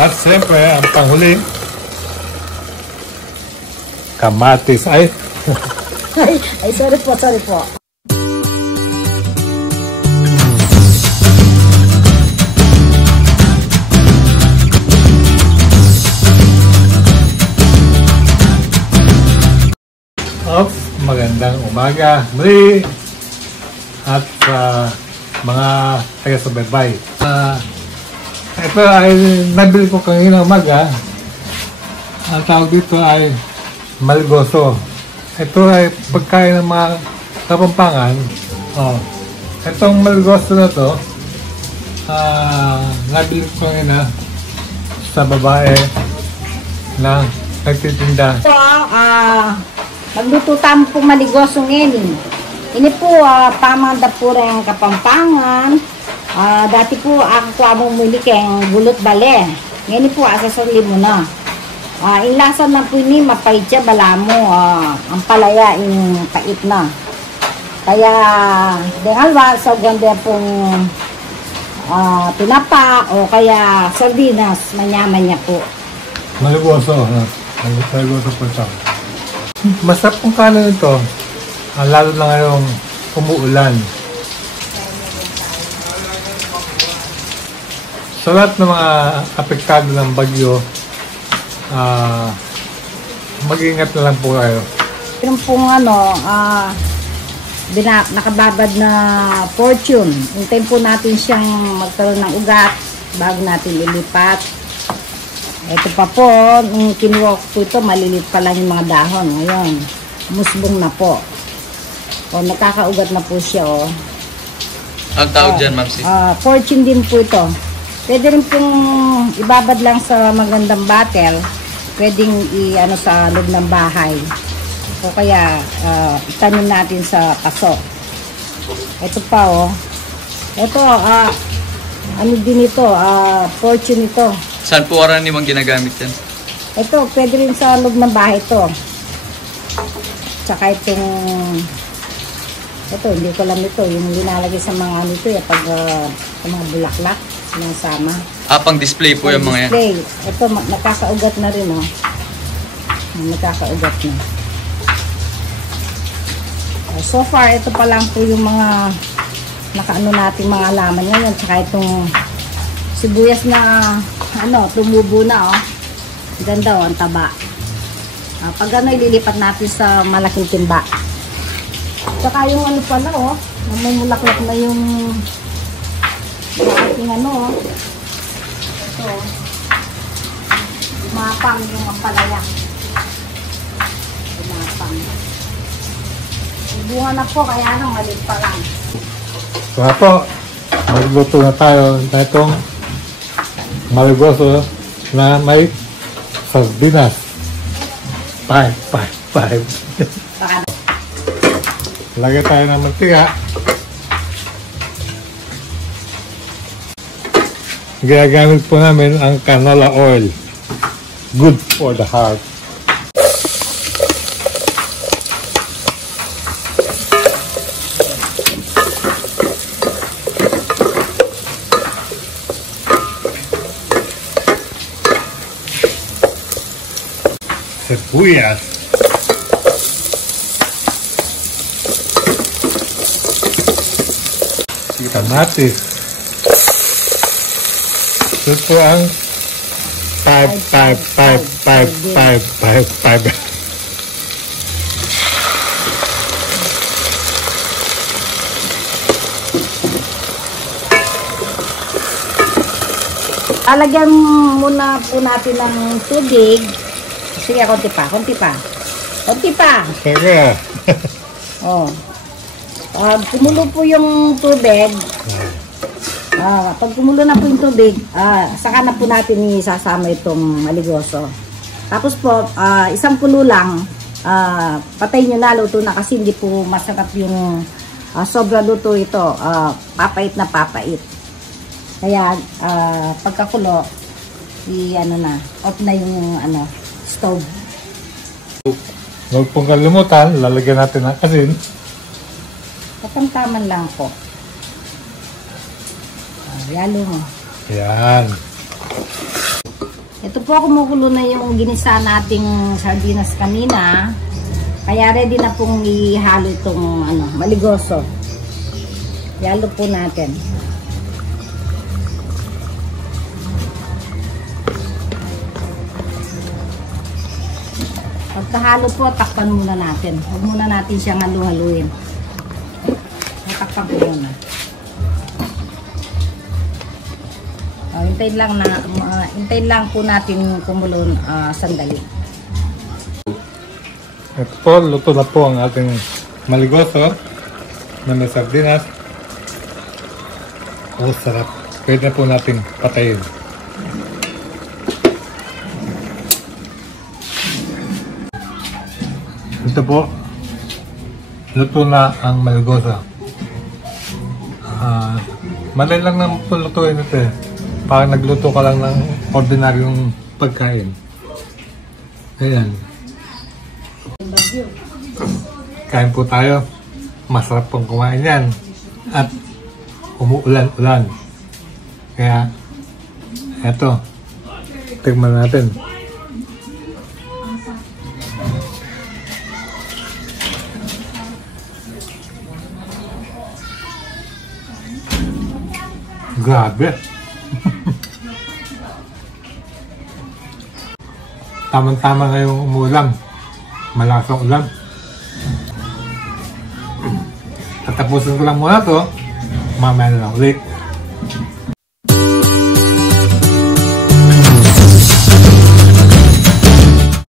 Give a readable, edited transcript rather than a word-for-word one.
At siyempre, ang panghuli, kamatis. Ay, sorry po, sorry po. Magandang umaga muli at mga taga-subaybay. Ito ay nabili ko kanina umaga. Ang tawag dito ay malgoso. Ito ay pagkain ng mga Kapampangan. Itong malgoso na to, nabili ko kanina sa babae na nagtitinda. Magluto tamo po maligoso ngayon. Ini po, pamanda po rin Kapampangan. Dati po, ako po among muli keng gulot bale. Ngayon po, asasali mo na. Inlasan lang po ini, mapait siya, bala mo. Ang palaya, yung pait na. Kaya, dengalwa, sa ganda pong tinapa o kaya sardinas, manyaman niya po. Maligoso, maligoso po ito. Masarap pong kanin ito, lalo na ngayong umuulan. Sa lahat ng mga apektado ng bagyo, mag-iingat na lang po kayo. Yung pong nakababad na fortune, hintayin po natin siyang magkaroon ng ugat bago natin ilipat. Ito pa po, yung kinuha ko ito, malilit pa lang yung mga dahon. Ngayon, musbong na po. Nakakaugat na po siya, Ang tawag dyan, Ma'am Si? Fortune din po ito. Pwede rin pong ibabad lang sa magandang bottle. Pwedeng sa loob ng bahay. O kaya, itanim natin sa paso. Ito pa, Ito, ano din ito, fortune ito. Saan po karaniwang ginagamit yan? Ito, pwede rin sa loob ng bahay ito. Tsaka itong, ito, hindi ko alam ito, yung linalagay sa mga ano ito, pag sa mga bulaklak, sinasama. Pang display po yung mga yan? Display. Ito, nakakaugat na rin, Nakakaugat na. So far, ito pa lang po yung mga nakaano natin mga alaman ngayon. Tsaka itong sibuyas na tumubo na, Ganda, ang taba. Pag ililipat natin sa malaking timba. Tsaka yung pala, namumulaklak na yung ating ito. Mapang yung ampalaya. Mapang. Bunga na po, kaya maliit pa lang. Kaya po, magluto na tayo na itong maligoso na may sardinas. 5. Lagay tayo ng mantika. Gagamit po namin ang canola oil. Good for the heart. Sibuyas. Kamatis. Ito po ang 5. Alagyan muna po natin ng tubig. Sige, konti pa. Sige. Kumulo po yung tubig. Pag kumulo na po yung tubig, saka na po natin isasama itong maligoso. Tapos po, isang kulo lang, patay nyo na, luto na kasi hindi po masarap yung sobra luto ito. Papait na papait. Kaya, pagkakulo, off na yung stove. Huwag pong kalimutan, lalagyan natin ng asin. Katamtaman lang po. Yalo mo. Yan. Ito po kumukulo na yung ginisa nating sardinas kanina. Kaya ready na pong ihalo itong maligoso. Ihalo po natin. Pagkahalo po, takpan muna natin. Huwag muna natin siyang halu-haluin. Takpan po muna. Hintayin lang po natin kumulo sandali. Ito po, luto na po ang ating maligoso na may sardinas. Oh, sarap. Pwede na po natin patayin. Ito po, luto na ang maligoso. Madali lang naman po lutuin ito eh. Parang nagluto ka lang ng ordinaryong pagkain. Ayan. Kain po tayo. Masarap pong kumain yan. At umuulan-ulan. Kaya, eto. Tignan natin. Grabe. Tamang-tama ngayong umulan. Malasang ulan. Tatapusin ko lang muna to. Mamaya na lang ulit.